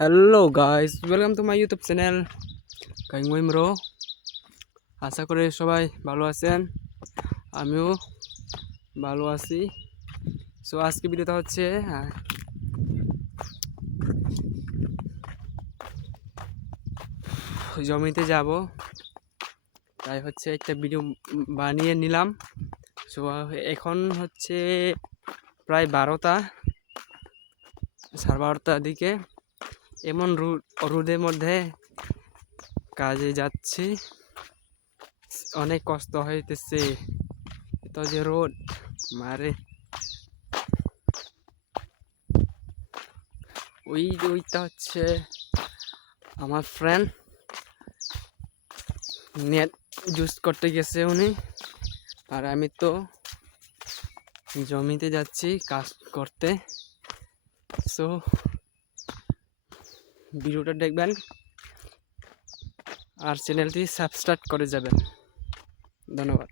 Hello guys, welcome to my YouTube channel কাইংওয়েম রো। আশা করি সবাই ভালো আছেন, আমিও ভালো আছি। সো আজকে ভিডিওটা হচ্ছে জমিতে যাব, তাই হচ্ছে একটা ভিডিও বানিয়ে নিলাম। সো এখন হচ্ছে প্রায় 12টার দিকে। এমন রোদের মধ্যে কাজে যাচ্ছি, অনেক কষ্ট হইতেছে। এত যে রোদ মারে, ওইটা হচ্ছে আমার ফ্রেন্ড, নেট ইউজ করতে গেছে উনি, আর আমি তো জমিতে যাচ্ছি কাজ করতে। সো ভিডিওটা দেখবেন আর চ্যানেলটি সাবস্ক্রাইব করে যাবেন। ধন্যবাদ।